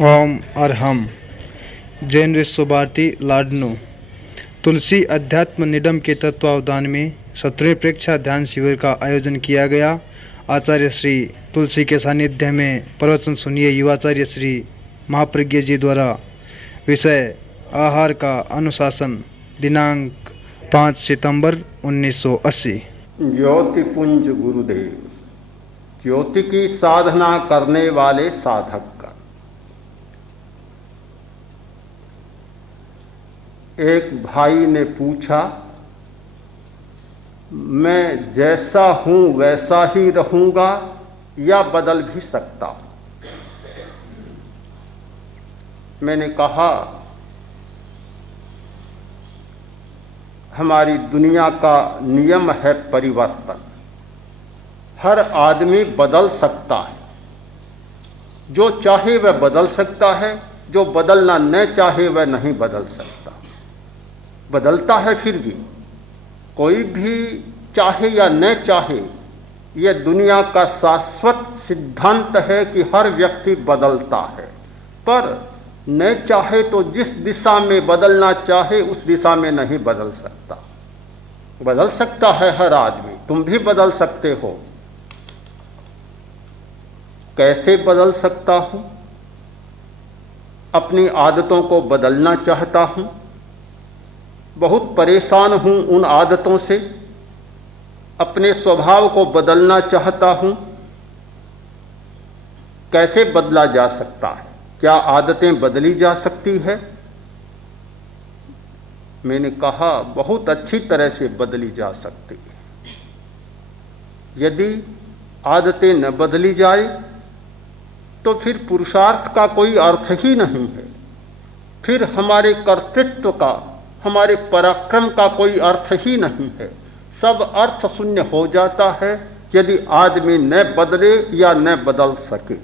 ओम अरहम। जैन विश्व भारती लाडनू। तुलसी अध्यात्म निडम के तत्वावधान में 17वें प्रेक्षा ध्यान शिविर का आयोजन किया गया। आचार्य श्री तुलसी के सानिध्य में प्रवचन सुनिए युवाचार्य श्री महाप्रज्ञ जी द्वारा। विषय आहार का अनुशासन। दिनांक 5 सितंबर 1980। ज्योतिपुंज गुरुदेव। ज्योति की साधना करने वाले साधक का। एक भाई ने पूछा, मैं जैसा हूं वैसा ही रहूंगा या बदल भी सकता हूं? मैंने कहा, हमारी दुनिया का नियम है परिवर्तन। हर आदमी बदल सकता है, जो चाहे वह बदल सकता है, जो बदलना न चाहे वह नहीं बदल सकता। बदलता है फिर भी, कोई भी चाहे या न चाहे, यह दुनिया का शाश्वत सिद्धांत है कि हर व्यक्ति बदलता है। पर न चाहे तो जिस दिशा में बदलना चाहे उस दिशा में नहीं बदल सकता। बदल सकता है हर आदमी, तुम भी बदल सकते हो। कैसे बदल सकता हूं? अपनी आदतों को बदलना चाहता हूं। बहुत परेशान हूं उन आदतों से। अपने स्वभाव को बदलना चाहता हूं। कैसे बदला जा सकता है? क्या आदतें बदली जा सकती है? मैंने कहा, बहुत अच्छी तरह से बदली जा सकती है। यदि आदतें न बदली जाए तो फिर पुरुषार्थ का कोई अर्थ ही नहीं है। फिर हमारे कर्तृत्व का, हमारे पराक्रम का कोई अर्थ ही नहीं है। सब अर्थ शून्य हो जाता है यदि आदमी न बदले या न बदल सके।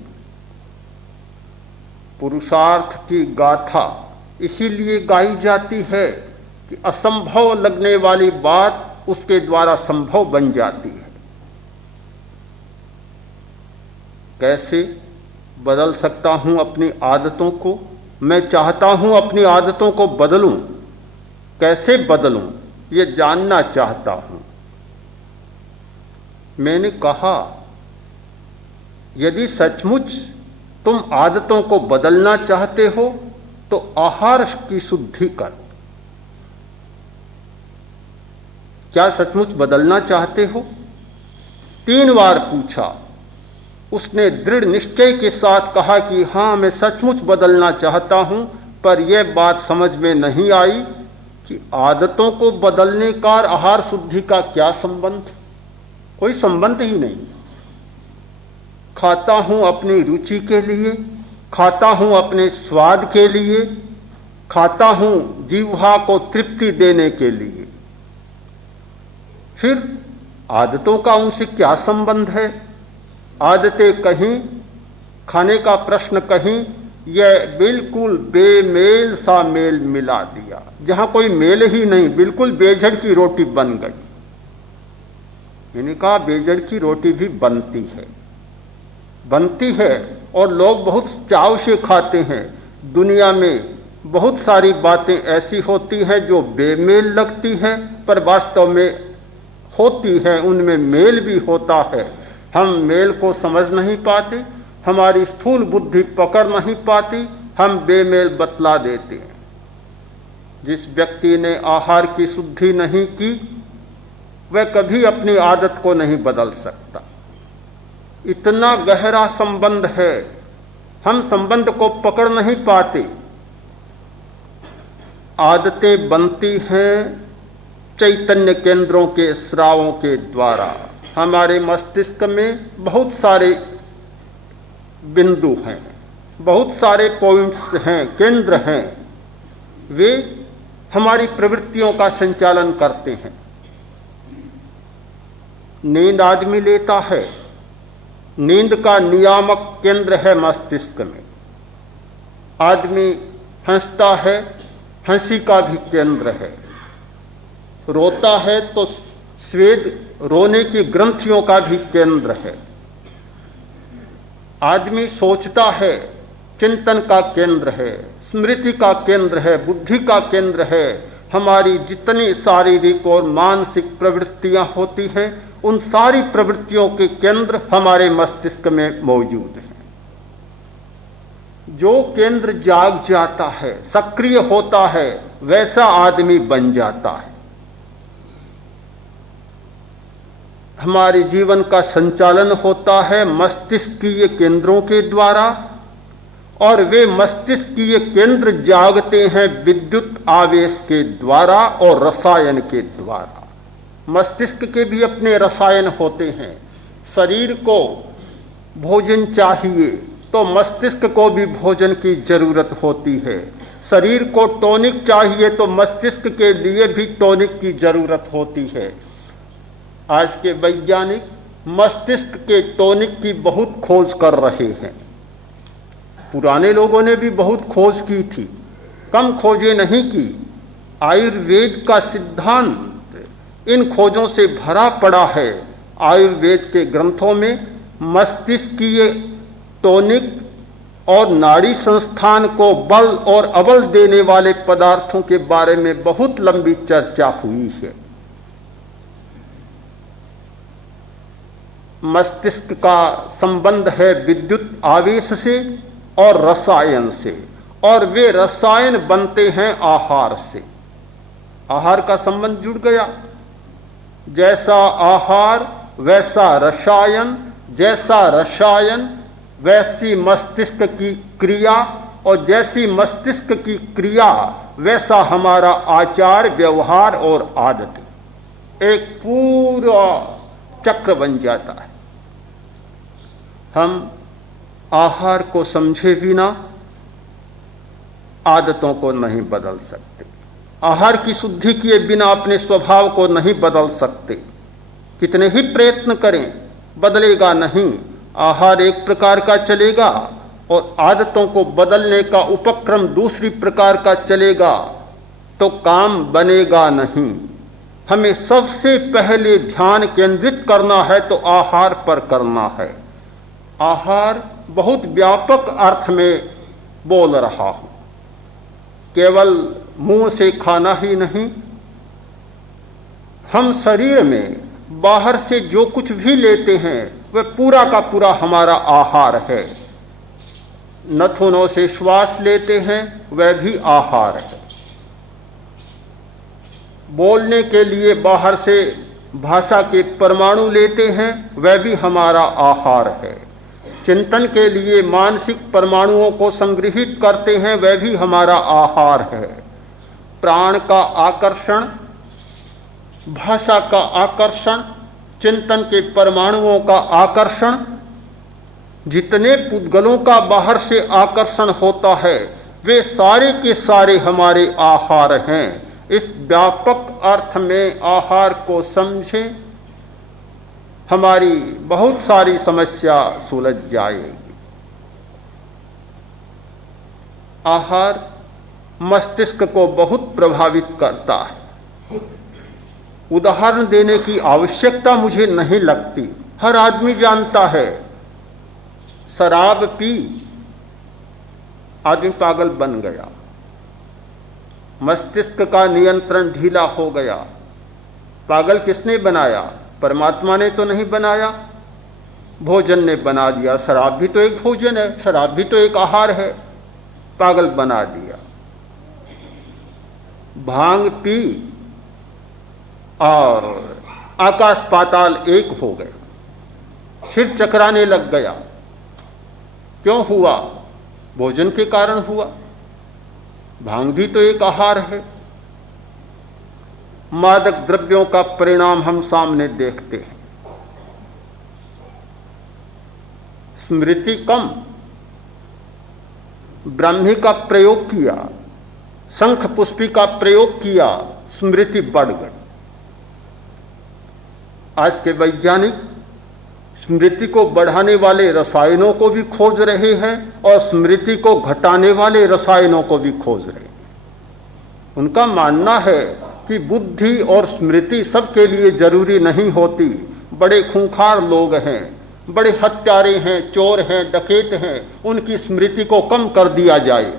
पुरुषार्थ की गाथा इसीलिए गाई जाती है कि असंभव लगने वाली बात उसके द्वारा संभव बन जाती है। कैसे बदल सकता हूं अपनी आदतों को? मैं चाहता हूं अपनी आदतों को बदलूं। कैसे बदलूं ये जानना चाहता हूं। मैंने कहा, यदि सचमुच तुम आदतों को बदलना चाहते हो तो आहार की शुद्धि कर। क्या सचमुच बदलना चाहते हो? 3 बार पूछा। उसने दृढ़ निश्चय के साथ कहा कि हां, मैं सचमुच बदलना चाहता हूं। पर यह बात समझ में नहीं आई कि आदतों को बदलने का और आहार शुद्धि का क्या संबंध? कोई संबंध ही नहीं। खाता हूं अपनी रुचि के लिए, खाता हूं अपने स्वाद के लिए, खाता हूं जीवा को तृप्ति देने के लिए। फिर आदतों का उनसे क्या संबंध है? आदतें कहीं, खाने का प्रश्न कहीं, यह बिल्कुल बेमेल सा मेल मिला दिया। जहां कोई मेल ही नहीं, बिल्कुल बेजड़ की रोटी बन गई। मैंने कहा, बेजड़ की रोटी भी बनती है और लोग बहुत चाव से खाते हैं। दुनिया में बहुत सारी बातें ऐसी होती हैं जो बेमेल लगती हैं पर वास्तव में होती हैं, उनमें मेल भी होता है। हम मेल को समझ नहीं पाते, हमारी स्थूल बुद्धि पकड़ नहीं पाती, हम बेमेल बतला देते हैं। जिस व्यक्ति ने आहार की शुद्धि नहीं की वह कभी अपनी आदत को नहीं बदल सकता। इतना गहरा संबंध है, हम संबंध को पकड़ नहीं पाते। आदतें बनती हैं चैतन्य केंद्रों के स्रावों के द्वारा। हमारे मस्तिष्क में बहुत सारे बिंदु हैं, बहुत सारे पॉइंट्स हैं, केंद्र हैं। वे हमारी प्रवृत्तियों का संचालन करते हैं। नींद आदमी लेता है, नींद का नियामक केंद्र है मस्तिष्क में। आदमी हंसता है, हंसी का भी केंद्र है। रोता है तो स्वेद, रोने की ग्रंथियों का भी केंद्र है। आदमी सोचता है चिंतन का केंद्र है, स्मृति का केंद्र है, बुद्धि का केंद्र है। हमारी जितनी शारीरिक और मानसिक प्रवृत्तियां होती हैं, उन सारी प्रवृत्तियों के केंद्र हमारे मस्तिष्क में मौजूद हैं। जो केंद्र जाग जाता है, सक्रिय होता है, वैसा आदमी बन जाता है। हमारे जीवन का संचालन होता है मस्तिष्कीय केंद्रों के द्वारा, और वे मस्तिष्कीय केंद्र जागते हैं विद्युत आवेश के द्वारा और रसायन के द्वारा। मस्तिष्क के भी अपने रसायन होते हैं। शरीर को भोजन चाहिए तो मस्तिष्क को भी भोजन की जरूरत होती है। शरीर को टॉनिक चाहिए तो मस्तिष्क के लिए भी टॉनिक की जरूरत होती है। आज के वैज्ञानिक मस्तिष्क के टॉनिक की बहुत खोज कर रहे हैं। पुराने लोगों ने भी बहुत खोज की थी, कम खोजें नहीं की। आयुर्वेद का सिद्धांत इन खोजों से भरा पड़ा है। आयुर्वेद के ग्रंथों में मस्तिष्कीय टॉनिक और नाड़ी संस्थान को बल और अबल देने वाले पदार्थों के बारे में बहुत लंबी चर्चा हुई है। मस्तिष्क का संबंध है विद्युत आवेश से और रसायन से, और वे रसायन बनते हैं आहार से। आहार का संबंध जुड़ गया। जैसा आहार वैसा रसायन, जैसा रसायन वैसी मस्तिष्क की क्रिया, और जैसी मस्तिष्क की क्रिया वैसा हमारा आचार व्यवहार और आदत। एक पूरा चक्र बन जाता है। हम आहार को समझे बिना आदतों को नहीं बदल सकते। आहार की शुद्धि किए बिना अपने स्वभाव को नहीं बदल सकते। कितने ही प्रयत्न करें, बदलेगा नहीं। आहार एक प्रकार का चलेगा और आदतों को बदलने का उपक्रम दूसरी प्रकार का चलेगा, तो काम बनेगा नहीं। हमें सबसे पहले ध्यान केंद्रित करना है तो आहार पर करना है। आहार बहुत व्यापक अर्थ में बोल रहा हूं, केवल मुंह से खाना ही नहीं। हम शरीर में बाहर से जो कुछ भी लेते हैं वह पूरा का पूरा हमारा आहार है। नथुनों से श्वास लेते हैं वह भी आहार है। बोलने के लिए बाहर से भाषा के परमाणु लेते हैं वह भी हमारा आहार है। चिंतन के लिए मानसिक परमाणुओं को संग्रहित करते हैं वह भी हमारा आहार है। प्राण का आकर्षण, भाषा का आकर्षण, चिंतन के परमाणुओं का आकर्षण, जितने पुद्गलों का बाहर से आकर्षण होता है वे सारे के सारे हमारे आहार हैं। इस व्यापक अर्थ में आहार को समझें, हमारी बहुत सारी समस्या सुलझ जाएगी। आहार मस्तिष्क को बहुत प्रभावित करता है। उदाहरण देने की आवश्यकता मुझे नहीं लगती, हर आदमी जानता है। शराब पी आदमी पागल बन गया, मस्तिष्क का नियंत्रण ढीला हो गया। पागल किसने बनाया? परमात्मा ने तो नहीं बनाया, भोजन ने बना दिया। शराब भी तो एक भोजन है, शराब भी तो एक आहार है, पागल बना दिया। भांग पी और आकाश पाताल एक हो गए, सिर चकराने लग गया। क्यों हुआ? भोजन के कारण हुआ। भांग भी तो एक आहार है। मादक द्रव्यों का परिणाम हम सामने देखते हैं। स्मृति कम, ब्राह्मी का प्रयोग किया, शंख पुष्पी का प्रयोग किया, स्मृति बढ़ गई। आज के वैज्ञानिक स्मृति को बढ़ाने वाले रसायनों को भी खोज रहे हैं और स्मृति को घटाने वाले रसायनों को भी खोज रहे हैं। उनका मानना है कि बुद्धि और स्मृति सबके लिए जरूरी नहीं होती। बड़े खूंखार लोग हैं, बड़े हत्यारे हैं, चोर हैं, डकैत हैं, उनकी स्मृति को कम कर दिया जाए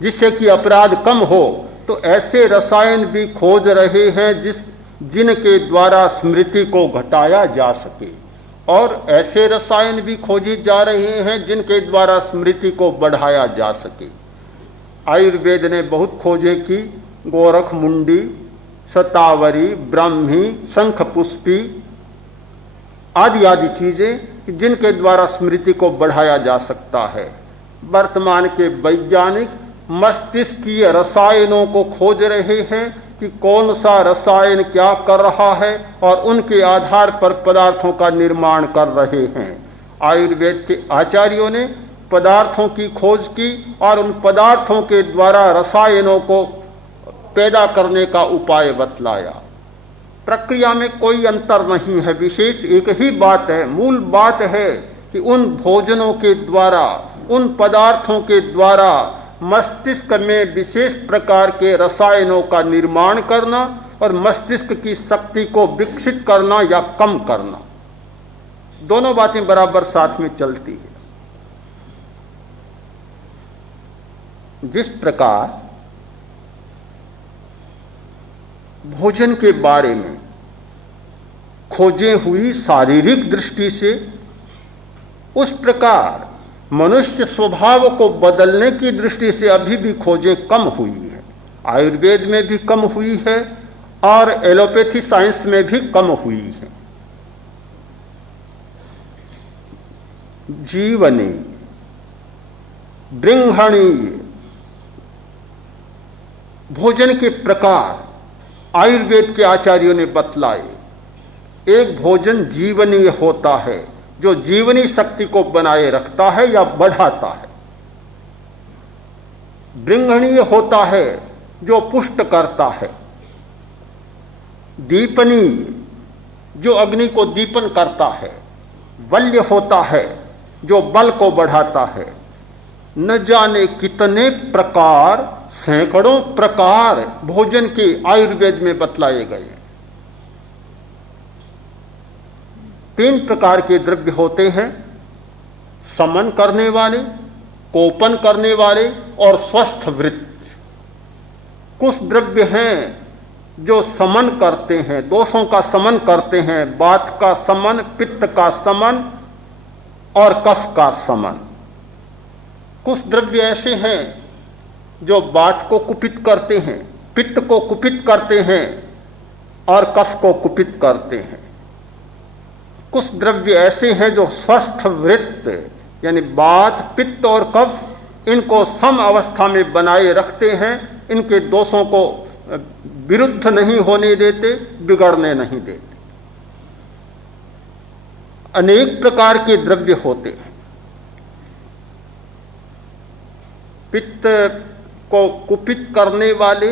जिससे कि अपराध कम हो। तो ऐसे रसायन भी खोज रहे हैं जिनके द्वारा स्मृति को घटाया जा सके, और ऐसे रसायन भी खोजे जा रहे हैं जिनके द्वारा स्मृति को बढ़ाया जा सके। आयुर्वेद ने बहुत खोजें की, गोरख मुंडी, शतावरी, ब्राह्मी, शंख पुष्पी आदि आदि चीजें जिनके द्वारा स्मृति को बढ़ाया जा सकता है। वर्तमान के वैज्ञानिक मस्तिष्कीय रसायनों को खोज रहे हैं कि कौन सा रसायन क्या कर रहा है, और उनके आधार पर पदार्थों का निर्माण कर रहे हैं। आयुर्वेद के आचार्यों ने पदार्थों की खोज की और उन पदार्थों के द्वारा रसायनों को पैदा करने का उपाय बतलाया। प्रक्रिया में कोई अंतर नहीं है, विशेष एक ही बात है, मूल बात है कि उन भोजनों के द्वारा, उन पदार्थों के द्वारा मस्तिष्क में विशेष प्रकार के रसायनों का निर्माण करना और मस्तिष्क की शक्ति को विकसित करना या कम करना, दोनों बातें बराबर साथ में चलती है। जिस प्रकार भोजन के बारे में खोजें हुई शारीरिक दृष्टि से, उस प्रकार मनुष्य स्वभाव को बदलने की दृष्टि से अभी भी खोजें कम हुई है। आयुर्वेद में भी कम हुई है और एलोपैथी साइंस में भी कम हुई है। जीवनी, बृंहणीय भोजन के प्रकार आयुर्वेद के आचार्यों ने बतलाए। एक भोजन जीवनीय होता है जो जीवनी शक्ति को बनाए रखता है या बढ़ाता है। बृंहणीय होता है जो पुष्ट करता है। दीपनीय जो अग्नि को दीपन करता है। बल्य होता है जो बल को बढ़ाता है। न जाने कितने प्रकार, सैकड़ों प्रकार भोजन के आयुर्वेद में बतलाए गए। 3 प्रकार के द्रव्य होते हैं, समन करने वाले, कोपन करने वाले और स्वस्थ वृत्त। कुछ द्रव्य हैं जो समन करते हैं, दोषों का समन करते हैं, वात का समन, पित्त का समन और कफ का समन। कुछ द्रव्य ऐसे हैं जो वात को कुपित करते हैं, पित्त को कुपित करते हैं और कफ को कुपित करते हैं। कुछ द्रव्य ऐसे हैं जो स्वस्थ वृत्त यानी वात, पित्त और कफ इनको सम अवस्था में बनाए रखते हैं, इनके दोषों को विरुद्ध नहीं होने देते, बिगड़ने नहीं देते। अनेक प्रकार के द्रव्य होते हैं। पित्त को कुपित करने वाले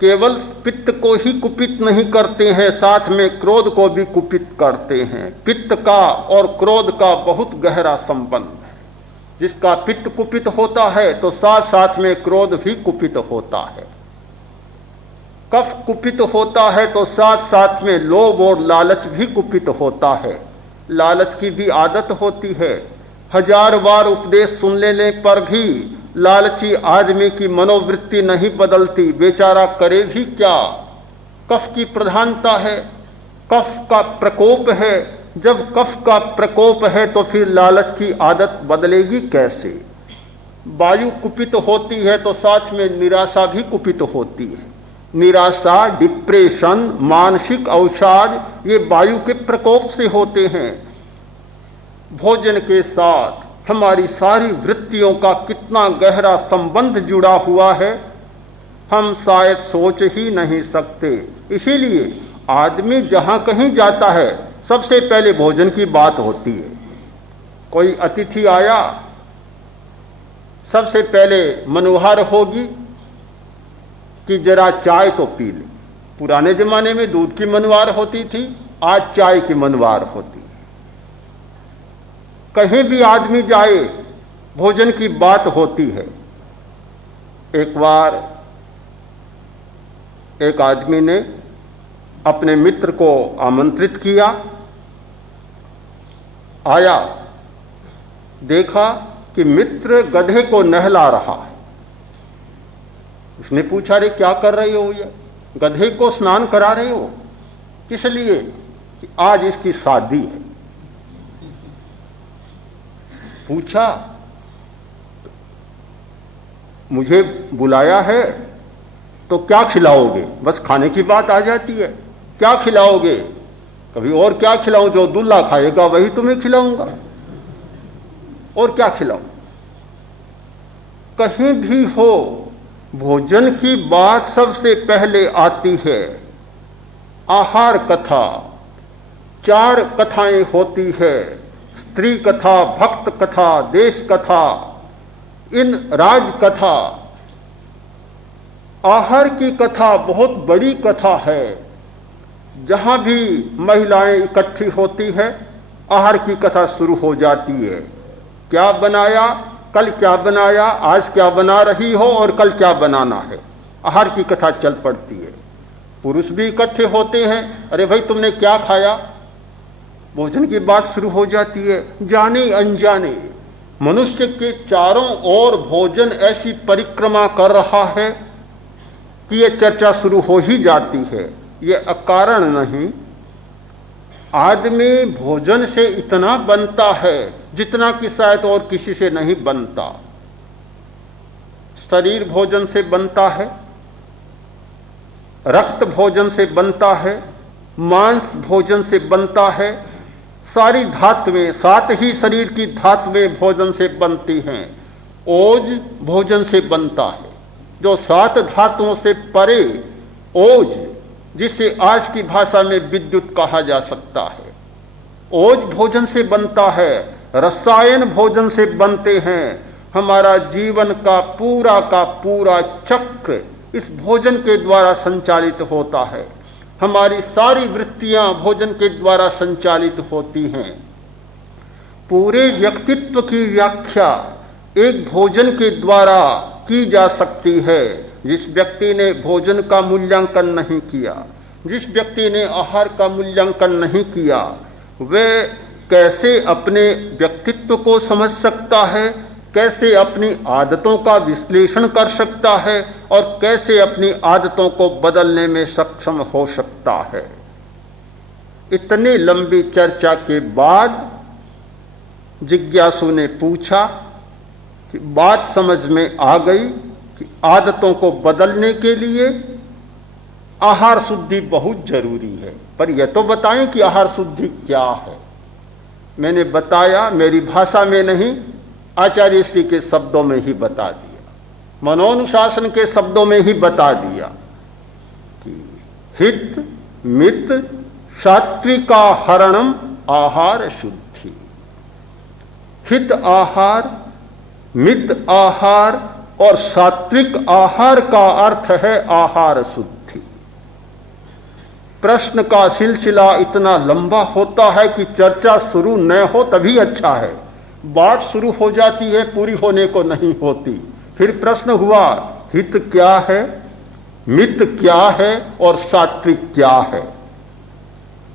केवल पित्त को ही कुपित नहीं करते हैं, साथ में क्रोध को भी कुपित करते हैं। पित्त का और क्रोध का बहुत गहरा संबंध है। जिसका पित्त कुपित होता है तो साथ साथ में क्रोध भी कुपित होता है। कफ कुपित होता है तो साथ साथ में लोभ और लालच भी कुपित होता है। लालच की भी आदत होती है। 1000 बार उपदेश सुन लेने पर भी लालची आदमी की मनोवृत्ति नहीं बदलती, बेचारा करे भी क्या। कफ की प्रधानता है, कफ का प्रकोप है। जब कफ का प्रकोप है तो फिर लालच की आदत बदलेगी कैसे। वायु कुपित होती है तो साथ में निराशा भी कुपित होती है। निराशा, डिप्रेशन, मानसिक अवसाद ये वायु के प्रकोप से होते हैं। भोजन के साथ हमारी सारी वृत्तियों का कितना गहरा संबंध जुड़ा हुआ है, हम शायद सोच ही नहीं सकते। इसीलिए आदमी जहां कहीं जाता है सबसे पहले भोजन की बात होती है। कोई अतिथि आया, सबसे पहले मनुहार होगी कि जरा चाय तो पी ले। पुराने जमाने में दूध की मनवार होती थी, आज चाय की मनवार होती है। कहीं भी आदमी जाए भोजन की बात होती है। एक बार एक आदमी ने अपने मित्र को आमंत्रित किया आया, देखा कि मित्र गधे को नहला रहा है। उसने पूछा, रे क्या कर रहे हो, ये गधे को स्नान करा रहे हो? किस लिए? कि आज इसकी शादी है। पूछा, मुझे बुलाया है तो क्या खिलाओगे? बस खाने की बात आ जाती है, क्या खिलाओगे? कभी और क्या खिलाऊं? जो दूल्हा खाएगा वही तुम्हें खिलाऊंगा, और क्या खिलाऊं? कहीं भी हो भोजन की बात सबसे पहले आती है। आहार कथा, 4 कथाएं होती है, स्त्री कथा, भक्त कथा, देश कथा, इन राज कथा। आहार की कथा बहुत बड़ी कथा है। जहां भी महिलाएं इकट्ठी होती है, आहार की कथा शुरू हो जाती है। क्या बनाया, कल क्या बनाया, आज क्या बना रही हो और कल क्या बनाना है, आहार की कथा चल पड़ती है। पुरुष भी इकट्ठे होते हैं, अरे भाई तुमने क्या खाया, भोजन की बात शुरू हो जाती है। जाने अनजाने मनुष्य के चारों ओर भोजन ऐसी परिक्रमा कर रहा है कि यह चर्चा शुरू हो ही जाती है। यह अकारण नहीं। आदमी भोजन से इतना बनता है जितना कि शायद और किसी से नहीं बनता। शरीर भोजन से बनता है, रक्त भोजन से बनता है, मांस भोजन से बनता है, सारी धातुएं, 7 ही शरीर की धातुएं भोजन से बनती हैं। ओज भोजन से बनता है, जो 7 धातुओं से परे ओज, जिसे आज की भाषा में विद्युत कहा जा सकता है, ओज भोजन से बनता है। रसायन भोजन से बनते हैं। हमारा जीवन का पूरा चक्र इस भोजन के द्वारा संचालित होता है। हमारी सारी वृत्तियां भोजन के द्वारा संचालित होती हैं। पूरे व्यक्तित्व की व्याख्या एक भोजन के द्वारा की जा सकती है। जिस व्यक्ति ने भोजन का मूल्यांकन नहीं किया, जिस व्यक्ति ने आहार का मूल्यांकन नहीं किया, वह कैसे अपने व्यक्तित्व को समझ सकता है, कैसे अपनी आदतों का विश्लेषण कर सकता है और कैसे अपनी आदतों को बदलने में सक्षम हो सकता है। इतनी लंबी चर्चा के बाद जिज्ञासु ने पूछा कि बात समझ में आ गई कि आदतों को बदलने के लिए आहार शुद्धि बहुत जरूरी है, पर यह तो बताएं कि आहार शुद्धि क्या है। मैंने बताया, मेरी भाषा में नहीं, आचार्य श्री के शब्दों में ही बता दिया, मनोनुशासन के शब्दों में ही बता दिया कि हित मित सात्विका हरणम आहार शुद्धि। हित आहार, मित आहार और सात्विक आहार का अर्थ है आहार शुद्धि। प्रश्न का सिलसिला इतना लंबा होता है कि चर्चा शुरू न हो तभी अच्छा है। बात शुरू हो जाती है, पूरी होने को नहीं होती। फिर प्रश्न हुआ, हित क्या है, मित क्या है और सात्विक क्या है।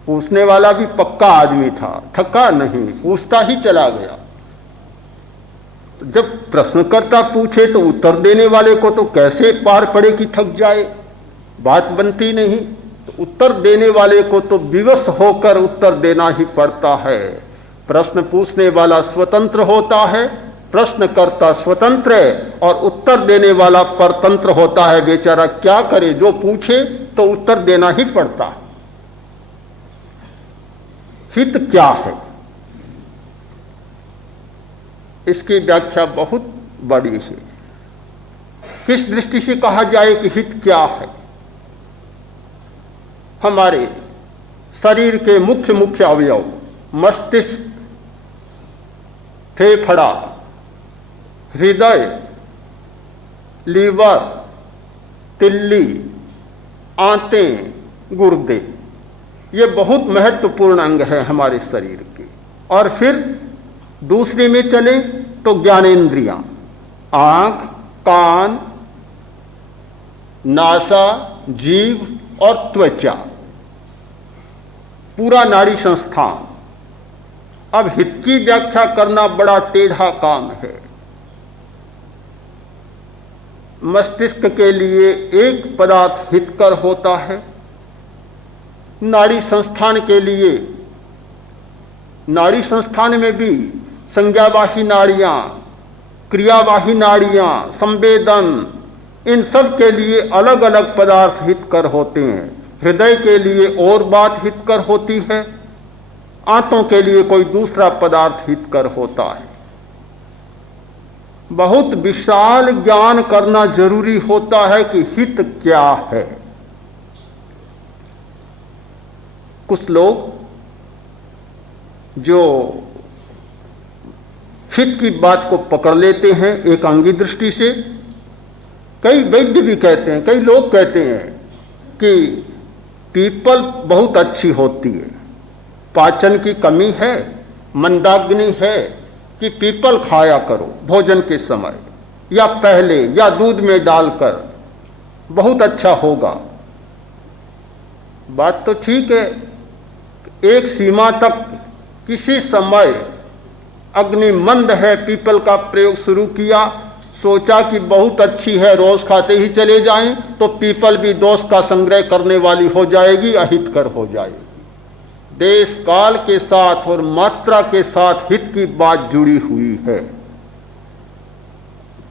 पूछने वाला भी पक्का आदमी था, थका नहीं, पूछता ही चला गया। जब प्रश्नकर्ता पूछे तो उत्तर देने वाले को तो कैसे पार पड़े कि थक जाए, बात बनती नहीं। तो उत्तर देने वाले को तो विवश होकर उत्तर देना ही पड़ता है। प्रश्न पूछने वाला स्वतंत्र होता है, प्रश्नकर्ता स्वतंत्र है और उत्तर देने वाला परतंत्र होता है। बेचारा क्या करे, जो पूछे तो उत्तर देना ही पड़ता है। हित क्या है, इसकी व्याख्या बहुत बड़ी है। किस दृष्टि से कहा जाए कि हित क्या है? हमारे शरीर के मुख्य अवयव मस्तिष्क, फेफड़ा, हृदय, लीवर, तिल्ली, आंतें, गुर्दे, ये बहुत महत्वपूर्ण अंग है हमारे शरीर के। और फिर दूसरे में चले तो ज्ञानेंद्रियां, आंख, कान, नासा, जीभ और त्वचा, पूरा नाड़ी संस्थान। अब हित की व्याख्या करना बड़ा टेढ़ा काम है। मस्तिष्क के लिए एक पदार्थ हितकर होता है, नाड़ी संस्थान के लिए, नाड़ी संस्थान में भी संज्ञावाही नाड़ियां, क्रियावाही नाड़ियां, संवेदन, इन सब के लिए अलग अलग पदार्थ हितकर होते हैं। हृदय के लिए और बात हितकर होती है, आंतों के लिए कोई दूसरा पदार्थ हितकर होता है। बहुत विशाल ज्ञान करना जरूरी होता है कि हित क्या है। कुछ लोग जो हित की बात को पकड़ लेते हैं एकांगी दृष्टि से, कई वैद्य भी कहते हैं, कई लोग कहते हैं कि पीपल बहुत अच्छी होती है, पाचन की कमी है, मंदाग्नि है, कि पीपल खाया करो भोजन के समय या पहले या दूध में डालकर, बहुत अच्छा होगा। बात तो ठीक है, एक सीमा तक किसी समय अग्नि मंद है, पीपल का प्रयोग शुरू किया, सोचा कि बहुत अच्छी है, रोज खाते ही चले जाएं तो पीपल भी दोष का संग्रह करने वाली हो जाएगी, अहितकर हो जाएगी। देश काल के साथ और मात्रा के साथ हित की बात जुड़ी हुई है।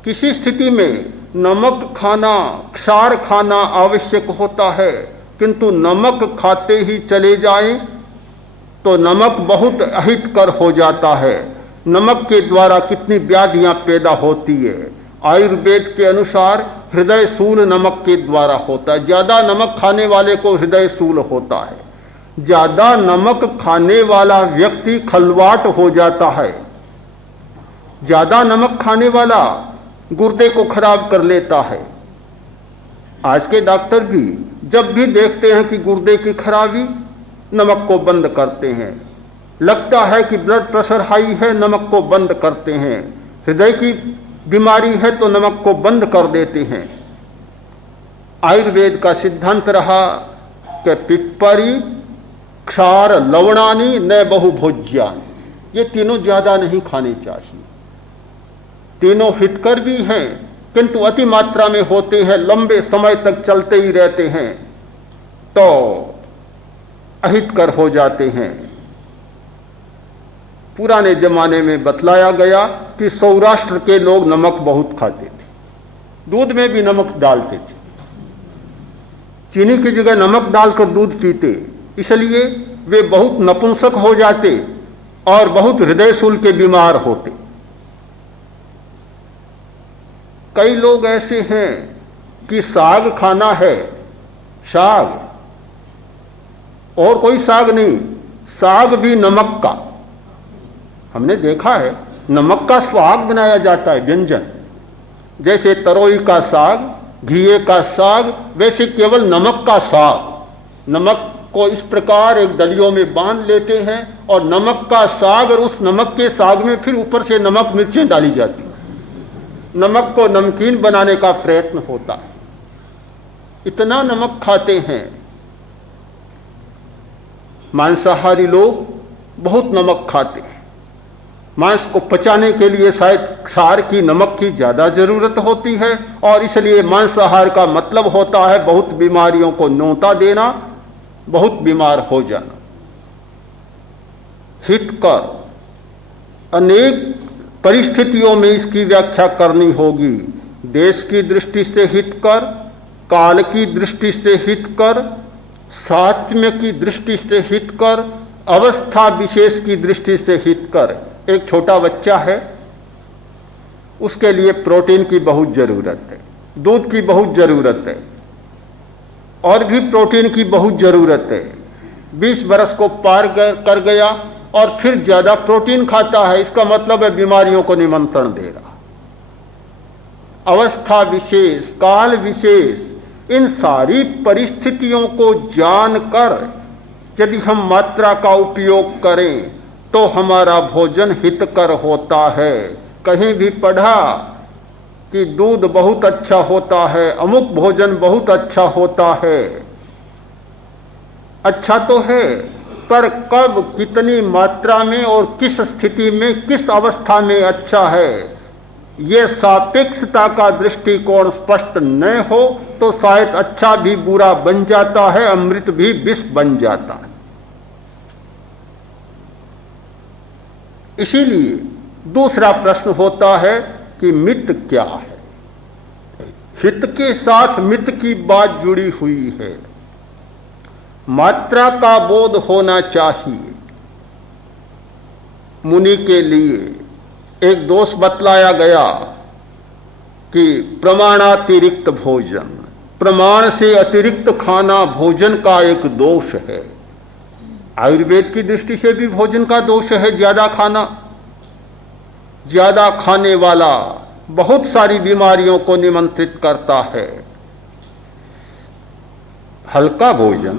किसी स्थिति में नमक खाना, क्षार खाना आवश्यक होता है, किंतु नमक खाते ही चले जाएं तो नमक बहुत अहितकर हो जाता है। नमक के द्वारा कितनी व्याधियां पैदा होती है। आयुर्वेद के अनुसार हृदय शूल नमक के द्वारा होता है। ज्यादा नमक खाने वाले को हृदय शूल होता है। ज्यादा नमक खाने वाला व्यक्ति खलवाट हो जाता है। ज्यादा नमक खाने वाला गुर्दे को खराब कर लेता है। आज के डॉक्टर भी जब भी देखते हैं कि गुर्दे की खराबी, नमक को बंद करते हैं। लगता है कि ब्लड प्रेशर हाई है, नमक को बंद करते हैं। हृदय की बीमारी है तो नमक को बंद कर देते हैं। आयुर्वेद का सिद्धांत रहा कि पिप्परी, क्षार, लवणानी न बहुभोज्यानि, ये तीनों ज्यादा नहीं खाने चाहिए। तीनों हितकर भी हैं किंतु अति मात्रा में होते हैं, लंबे समय तक चलते ही रहते हैं तो अहितकर हो जाते हैं। पुराने जमाने में बतलाया गया कि सौराष्ट्र के लोग नमक बहुत खाते थे, दूध में भी नमक डालते थे, चीनी की जगह नमक डालकर दूध पीते, इसलिए वे बहुत नपुंसक हो जाते और बहुत हृदय शूल के बीमार होते। कई लोग ऐसे हैं कि साग खाना है, साग और कोई साग नहीं, साग भी नमक का। हमने देखा है नमक का स्वाद बनाया जाता है व्यंजन, जैसे तरोई का साग, घिए का साग, वैसे केवल नमक का साग। नमक को इस प्रकार एक डलियों में बांध लेते हैं और नमक का साग, और उस नमक के साग में फिर ऊपर से नमक मिर्चें डाली जाती हैं। नमक को नमकीन बनाने का प्रयत्न होता है। इतना नमक खाते हैं। मांसाहारी लोग बहुत नमक खाते हैं। मांस को पचाने के लिए शायद क्षार की, नमक की ज्यादा जरूरत होती है और इसलिए मांसाहार का मतलब होता है बहुत बीमारियों को न्योता देना, बहुत बीमार हो जाना। हितकर अनेक परिस्थितियों में इसकी व्याख्या करनी होगी। देश की दृष्टि से हितकर, काल की दृष्टि से हितकर, सात्म्य की दृष्टि से हितकर, अवस्था विशेष की दृष्टि से हितकर। एक छोटा बच्चा है, उसके लिए प्रोटीन की बहुत जरूरत है, दूध की बहुत जरूरत है और भी प्रोटीन की बहुत जरूरत है। 20 बरस को पार कर गया और फिर ज्यादा प्रोटीन खाता है, इसका मतलब है बीमारियों को निमंत्रण दे रहा। अवस्था विशेष, काल विशेष, इन सारी परिस्थितियों को जानकर यदि हम मात्रा का उपयोग करें तो हमारा भोजन हितकर होता है। कहीं भी पढ़ा कि दूध बहुत अच्छा होता है, अमुक भोजन बहुत अच्छा होता है, अच्छा तो है, पर कब कितनी मात्रा में और किस स्थिति में किस अवस्था में अच्छा है, ये सापेक्षता का दृष्टिकोण स्पष्ट न हो तो शायद अच्छा भी बुरा बन जाता है, अमृत भी विष बन जाता है। इसीलिए दूसरा प्रश्न होता है कि मित क्या है। हित के साथ मित की बात जुड़ी हुई है। मात्रा का बोध होना चाहिए। मुनि के लिए एक दोष बतलाया गया कि प्रमाणातिरिक्त भोजन, प्रमाण से अतिरिक्त खाना भोजन का एक दोष है। आयुर्वेद की दृष्टि से भी भोजन का दोष है ज्यादा खाना। ज्यादा खाने वाला बहुत सारी बीमारियों को निमंत्रित करता है। हल्का भोजन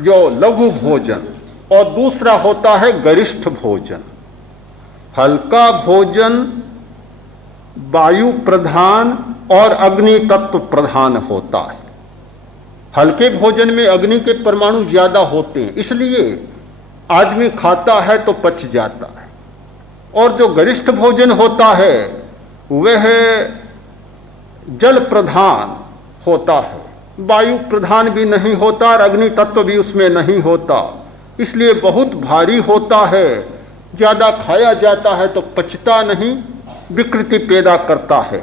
जो लघु भोजन, और दूसरा होता है गरिष्ठ भोजन। हल्का भोजन वायु प्रधान और अग्नि तत्व प्रधान होता है। हल्के भोजन में अग्नि के परमाणु ज्यादा होते हैं, इसलिए आदमी खाता है तो पच जाता है। और जो गरिष्ठ भोजन होता है वह जल प्रधान होता है, वायु प्रधान भी नहीं होता और अग्नि तत्व भी उसमें नहीं होता, इसलिए बहुत भारी होता है। ज्यादा खाया जाता है तो पचता नहीं, विकृति पैदा करता है।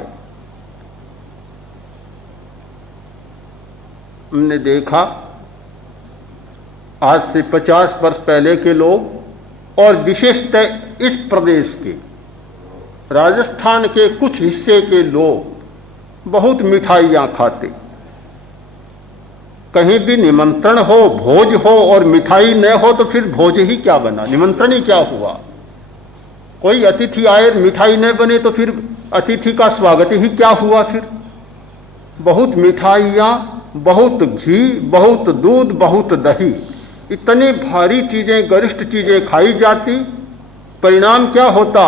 हमने देखा आज से 50 वर्ष पहले के लोग, और विशेषतः इस प्रदेश के राजस्थान के कुछ हिस्से के लोग बहुत मिठाइयां खाते। कहीं भी निमंत्रण हो, भोज हो और मिठाई न हो तो फिर भोज ही क्या बना, निमंत्रण ही क्या हुआ। कोई अतिथि आए मिठाई न बने तो फिर अतिथि का स्वागत ही क्या हुआ। फिर बहुत मिठाइयां, बहुत घी, बहुत दूध, बहुत दही, इतनी भारी चीजें, गरिष्ठ चीजें खाई जाती। परिणाम क्या होता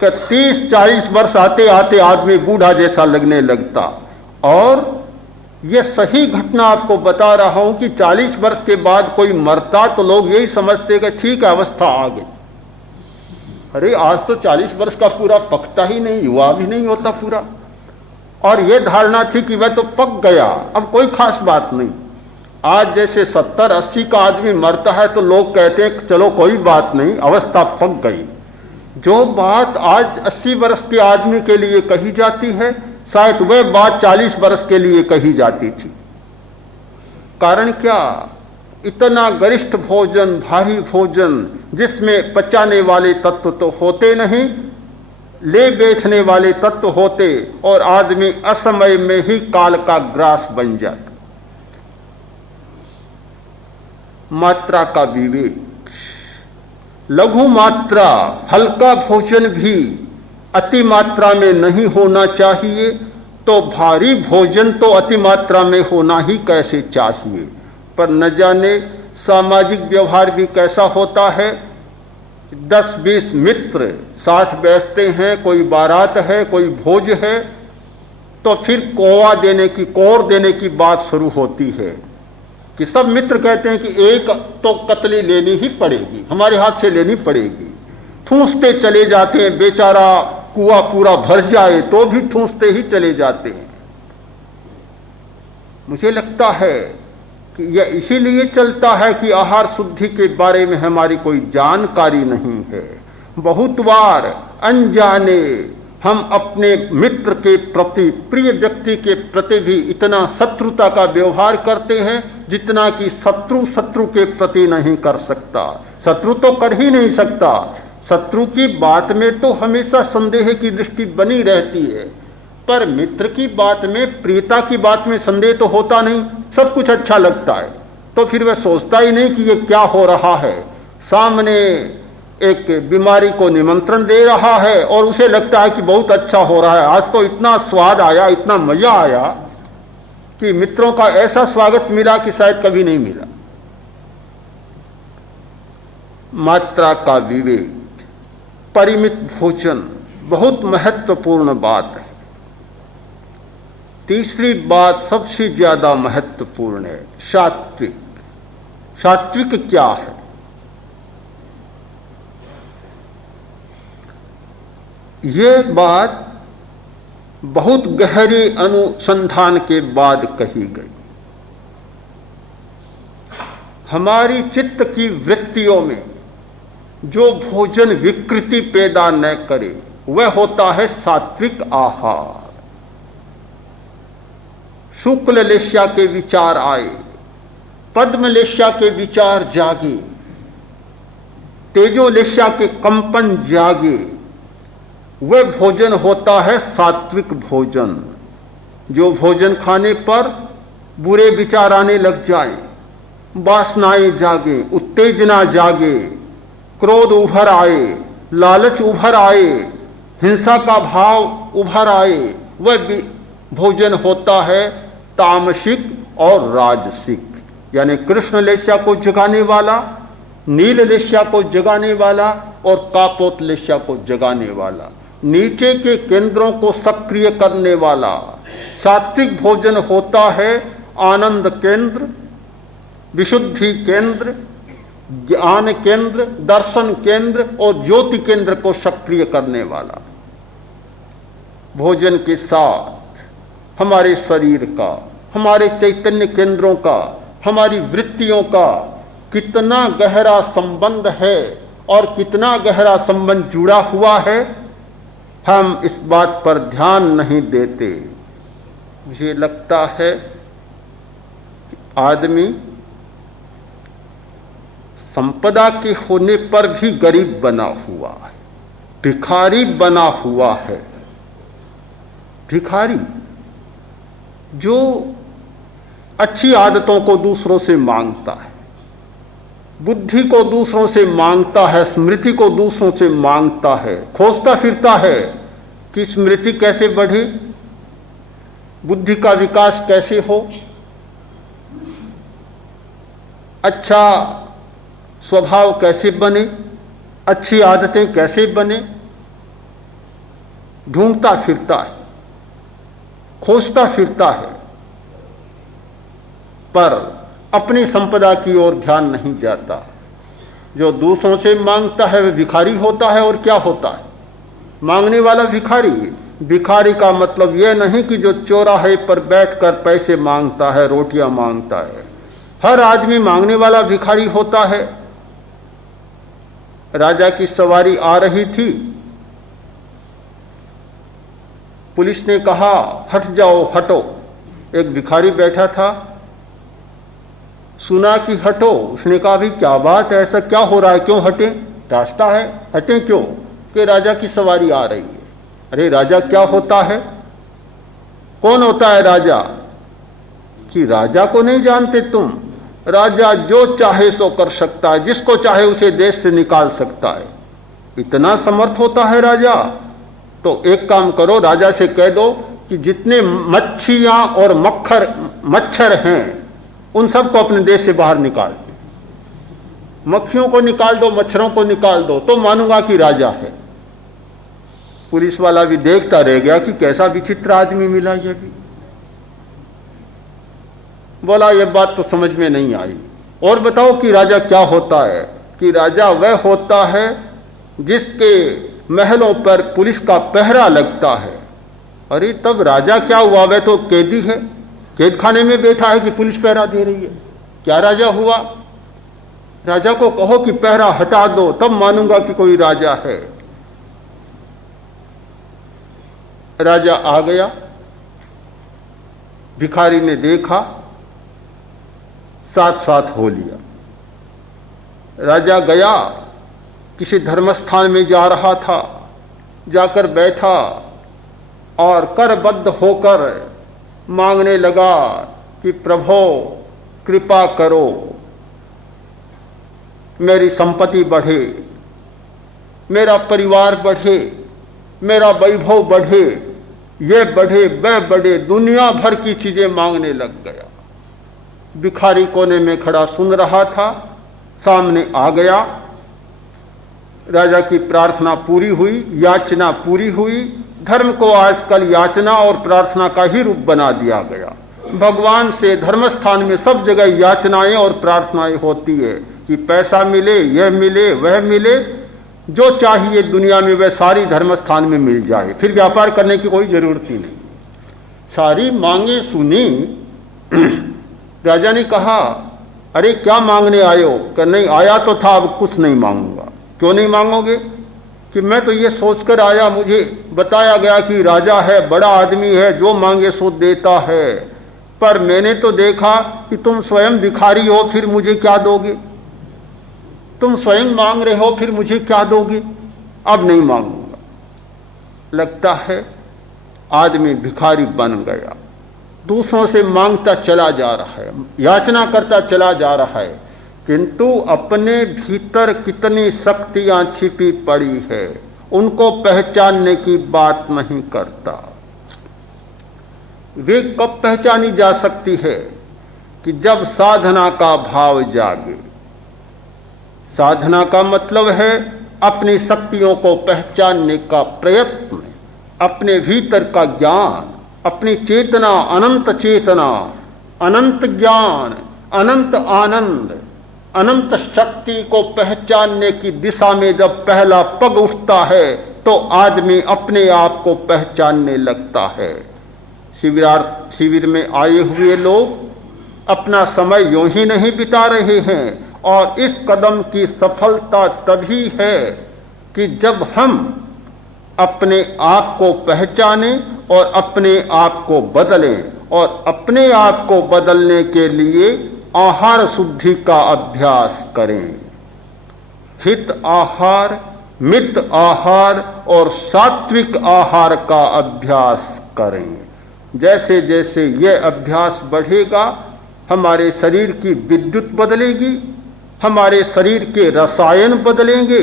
कि 30-40 वर्ष आते आते आदमी बूढ़ा जैसा लगने लगता। और यह सही घटना आपको बता रहा हूं कि 40 वर्ष के बाद कोई मरता तो लोग यही समझते कि ठीक है अवस्था आ गई। अरे आज तो 40 वर्ष का पूरा पकता ही नहीं, युवा भी नहीं होता पूरा। और यह धारणा थी कि वह तो पक गया, अब कोई खास बात नहीं। आज जैसे 70-80 का आदमी मरता है तो लोग कहते हैं चलो कोई बात नहीं, अवस्था पक गई। जो बात आज 80 वर्ष के आदमी के लिए कही जाती है, शायद वह बात 40 वर्ष के लिए कही जाती थी। कारण क्या? इतना गरिष्ठ भोजन, भारी भोजन, जिसमें पचाने वाले तत्व तो होते नहीं, ले बैठने वाले तत्व होते, और आदमी असमय में ही काल का ग्रास बन जाता। मात्रा का विवेक, लघु मात्रा, हल्का भोजन भी अति मात्रा में नहीं होना चाहिए, तो भारी भोजन तो अति मात्रा में होना ही कैसे चाहिए। पर न जाने सामाजिक व्यवहार भी कैसा होता है। 10-20 मित्र साथ बैठते हैं, कोई बारात है, कोई भोज है, तो फिर कोर देने की बात शुरू होती है कि सब मित्र कहते हैं कि एक तो कतली लेनी ही पड़ेगी, हमारे हाथ से लेनी पड़ेगी। ठूंसते चले जाते हैं, बेचारा कुआं पूरा भर जाए तो भी ठूंसते ही चले जाते हैं। मुझे लगता है कि यह इसीलिए चलता है कि आहार शुद्धि के बारे में हमारी कोई जानकारी नहीं है। बहुत बार अनजाने हम अपने मित्र के प्रति, प्रिय व्यक्ति के प्रति भी इतना शत्रुता का व्यवहार करते हैं जितना कि शत्रु के प्रति नहीं कर सकता। शत्रु तो कर ही नहीं सकता। शत्रु की बात में तो हमेशा संदेह की दृष्टि बनी रहती है, पर मित्र की बात में, प्रियता की बात में संदेह तो होता नहीं। सब कुछ अच्छा लगता है तो फिर वह सोचता ही नहीं कि ये क्या हो रहा है। सामने एक बीमारी को निमंत्रण दे रहा है और उसे लगता है कि बहुत अच्छा हो रहा है, आज तो इतना स्वाद आया, इतना मजा आया कि मित्रों का ऐसा स्वागत मिला कि शायद कभी नहीं मिला। मात्रा का विवेक, परिमित भोजन बहुत महत्वपूर्ण बात है। तीसरी बात सबसे ज्यादा महत्वपूर्ण है, सात्विक। सात्विक क्या है? ये बात बहुत गहरे अनुसंधान के बाद कही गई। हमारी चित्त की वृत्तियों में जो भोजन विकृति पैदा न करे वह होता है सात्विक आहार। शुक्ल लेस्या के विचार आए, पद्म लेस्या के विचार जागे, तेजो लेस्या के कंपन जागे, वह भोजन होता है सात्विक भोजन। जो भोजन खाने पर बुरे विचार आने लग जाए, वासनाएं जागे, उत्तेजना जागे, क्रोध उभर आए, लालच उभर आए, हिंसा का भाव उभर आए, वह भोजन होता है तामसिक और राजसिक। यानी कृष्ण लेस्या को जगाने वाला, नील लेस्या को जगाने वाला और कापोत लेस्या को जगाने वाला, नीचे के केंद्रों को सक्रिय करने वाला। सात्विक भोजन होता है आनंद केंद्र, विशुद्धि केंद्र, ज्ञान केंद्र, दर्शन केंद्र और ज्योति केंद्र को सक्रिय करने वाला। भोजन के साथ हमारे शरीर का, हमारे चैतन्य केंद्रों का, हमारी वृत्तियों का कितना गहरा संबंध है और कितना गहरा संबंध जुड़ा हुआ है, हम इस बात पर ध्यान नहीं देते। मुझे लगता है कि आदमी संपदा के होने पर भी गरीब बना हुआ है, भिखारी बना हुआ है। भिखारी जो अच्छी आदतों को दूसरों से मांगता है, बुद्धि को दूसरों से मांगता है, स्मृति को दूसरों से मांगता है, खोजता फिरता है कि स्मृति कैसे बढ़े, बुद्धि का विकास कैसे हो, अच्छा स्वभाव कैसे बने, अच्छी आदतें कैसे बने। ढूंढता फिरता है, खोजता फिरता है, पर अपनी संपदा की ओर ध्यान नहीं जाता। जो दूसरों से मांगता है वह भिखारी होता है। और क्या होता है? मांगने वाला भिखारी। भिखारी का मतलब यह नहीं कि जो चौराहे पर बैठकर पैसे मांगता है, रोटियां मांगता है। हर आदमी मांगने वाला भिखारी होता है। राजा की सवारी आ रही थी, पुलिस ने कहा हट जाओ, हटो। एक भिखारी बैठा था, सुना कि हटो, उसने कहा भी क्या बात है, ऐसा क्या हो रहा है, क्यों हटे? रास्ता है, हटे क्यों? कि राजा की सवारी आ रही है। अरे राजा क्या होता है? कौन होता है राजा? कि राजा को नहीं जानते तुम? राजा जो चाहे सो कर सकता है, जिसको चाहे उसे देश से निकाल सकता है। इतना समर्थ होता है राजा। तो एक काम करो, राजा से कह दो कि जितने मच्छियां और मच्छर हैं उन सबको अपने देश से बाहर निकाल दो। मक्खियों को निकाल दो, मच्छरों को निकाल दो, तो मानूंगा कि राजा है। पुलिस वाला भी देखता रह गया कि कैसा विचित्र आदमी मिला ये भी। बोला ये बात तो समझ में नहीं आई, और बताओ कि राजा क्या होता है? कि राजा वह होता है जिसके महलों पर पुलिस का पहरा लगता है। अरे तब राजा क्या हुआ? वह तो कैदी है, कैद खाने में बैठा है कि पुलिस पहरा दे रही है। क्या राजा हुआ? राजा को कहो कि पहरा हटा दो, तब मानूंगा कि कोई राजा है। राजा आ गया, भिखारी ने देखा, साथ साथ हो लिया। राजा गया, किसी धर्मस्थान में जा रहा था, जाकर बैठा और करबद्ध होकर मांगने लगा कि प्रभो कृपा करो, मेरी संपत्ति बढ़े, मेरा परिवार बढ़े, मेरा वैभव बढ़े, ये बढ़े, वह बढ़े, दुनिया भर की चीजें मांगने लग गया। भिखारी कोने में खड़ा सुन रहा था, सामने आ गया। राजा की प्रार्थना पूरी हुई, याचना पूरी हुई। धर्म को आजकल याचना और प्रार्थना का ही रूप बना दिया गया। भगवान से धर्म स्थान में सब जगह याचनाएं और प्रार्थनाएं होती है कि पैसा मिले, यह मिले, वह मिले, जो चाहिए दुनिया में वह सारी धर्म स्थान में मिल जाए, फिर व्यापार करने की कोई जरूरत ही नहीं। सारी मांगे सुनी। राजा ने कहा, अरे क्या मांगने आए हो? कि नहीं, आया तो था, अब कुछ नहीं मांगूंगा। क्यों नहीं मांगोगे? कि मैं तो ये सोचकर आया, मुझे बताया गया कि राजा है, बड़ा आदमी है, जो मांगे सो देता है, पर मैंने तो देखा कि तुम स्वयं भिखारी हो, फिर मुझे क्या दोगे? तुम स्वयं मांग रहे हो, फिर मुझे क्या दोगे? अब नहीं मांगूंगा। लगता है आदमी भिखारी बन गया, दूसरों से मांगता चला जा रहा है, याचना करता चला जा रहा है, किंतु अपने भीतर कितनी शक्तियां छिपी पड़ी है उनको पहचानने की बात नहीं करता। वे कब पहचानी जा सकती है? कि जब साधना का भाव जागे। साधना का मतलब है अपनी शक्तियों को पहचानने का प्रयत्न, अपने भीतर का ज्ञान, अपनी चेतना, अनंत ज्ञान, अनंत आनंद, अनंत शक्ति को पहचानने की दिशा में जब पहला पग उठता है तो आदमी अपने आप को पहचानने लगता है। शिविर में आए हुए लोग अपना समय यूं ही नहीं बिता रहे हैं, और इस कदम की सफलता तभी है कि जब हम अपने आप को पहचानें और अपने आप को बदलें, और अपने आप को बदलने के लिए आहार शुद्धि का अभ्यास करें। हित आहार, मित आहार और सात्विक आहार का अभ्यास करें। जैसे जैसे यह अभ्यास बढ़ेगा, हमारे शरीर की विद्युत बदलेगी, हमारे शरीर के रसायन बदलेंगे,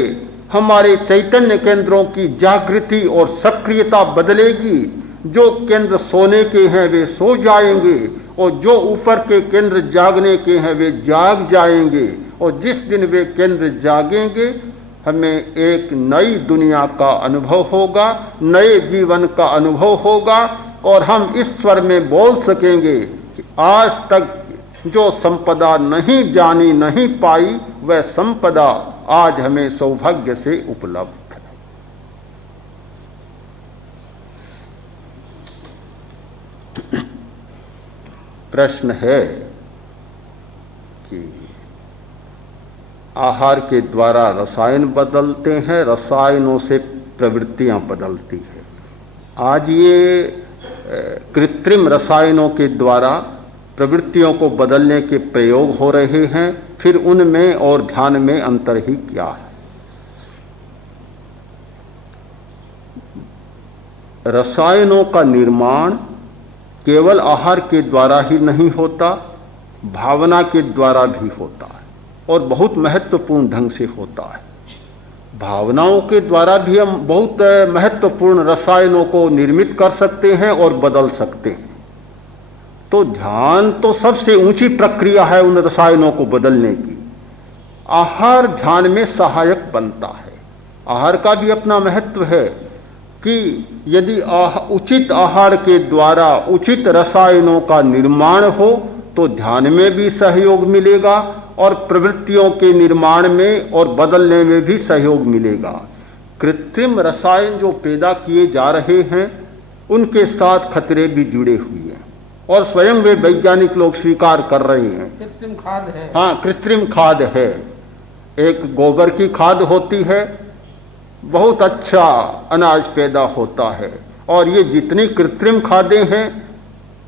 हमारे चैतन्य केंद्रों की जागृति और सक्रियता बदलेगी। जो केंद्र सोने के हैं वे सो जाएंगे, और जो ऊपर के केंद्र जागने के हैं वे जाग जाएंगे, और जिस दिन वे केंद्र जागेंगे हमें एक नई दुनिया का अनुभव होगा, नए जीवन का अनुभव होगा, और हम इस स्वर में बोल सकेंगे कि आज तक जो संपदा नहीं जानी, नहीं पाई, वह संपदा आज हमें सौभाग्य से उपलब्ध है। प्रश्न है कि आहार के द्वारा रसायन बदलते हैं, रसायनों से प्रवृत्तियां बदलती है। आज ये कृत्रिम रसायनों के द्वारा प्रवृत्तियों को बदलने के प्रयोग हो रहे हैं, फिर उनमें और ध्यान में अंतर ही क्या है? रसायनों का निर्माण केवल आहार के द्वारा ही नहीं होता, भावना के द्वारा भी होता है, और बहुत महत्वपूर्ण ढंग से होता है। भावनाओं के द्वारा भी हम बहुत महत्वपूर्ण रसायनों को निर्मित कर सकते हैं और बदल सकते हैं। तो ध्यान तो सबसे ऊंची प्रक्रिया है उन रसायनों को बदलने की। आहार ध्यान में सहायक बनता है। आहार का भी अपना महत्व है कि यदि उचित आहार के द्वारा उचित रसायनों का निर्माण हो तो ध्यान में भी सहयोग मिलेगा, और प्रवृत्तियों के निर्माण में और बदलने में भी सहयोग मिलेगा। कृत्रिम रसायन जो पैदा किए जा रहे हैं उनके साथ खतरे भी जुड़े हुए हैं, और स्वयं वे वैज्ञानिक लोग स्वीकार कर रहे हैं। कृत्रिम खाद है। हाँ, कृत्रिम खाद है। एक गोबर की खाद होती है, बहुत अच्छा अनाज पैदा होता है, और ये जितनी कृत्रिम खादें हैं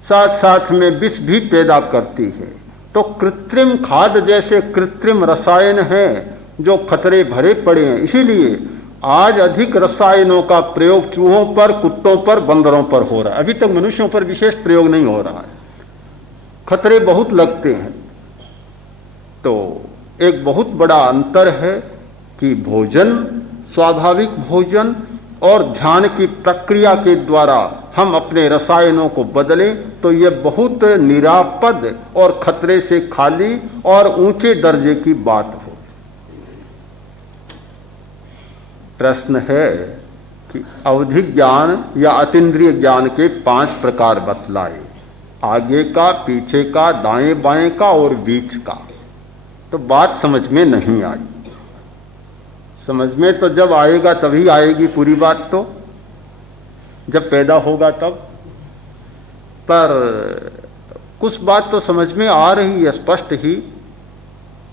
साथ साथ में विष भी पैदा करती है। तो कृत्रिम खाद जैसे कृत्रिम रसायन हैं जो खतरे भरे पड़े हैं। इसीलिए आज अधिक रसायनों का प्रयोग चूहों पर, कुत्तों पर, बंदरों पर हो रहा है। अभी तक मनुष्यों पर विशेष प्रयोग नहीं हो रहा है। खतरे बहुत लगते हैं। तो एक बहुत बड़ा अंतर है कि भोजन, स्वाभाविक भोजन और ध्यान की प्रक्रिया के द्वारा हम अपने रसायनों को बदलें तो यह बहुत निरापद और खतरे से खाली और ऊंचे दर्जे की बात हो। प्रश्न है कि अवधि ज्ञान या अतीन्द्रिय ज्ञान के 5 प्रकार बतलाए। आगे का, पीछे का, दाएं बाएं का और बीच का। तो बात समझ में नहीं आई। समझ में तो जब आएगा तभी आएगी पूरी बात, तो जब पैदा होगा तब। पर कुछ बात तो समझ में आ रही है स्पष्ट ही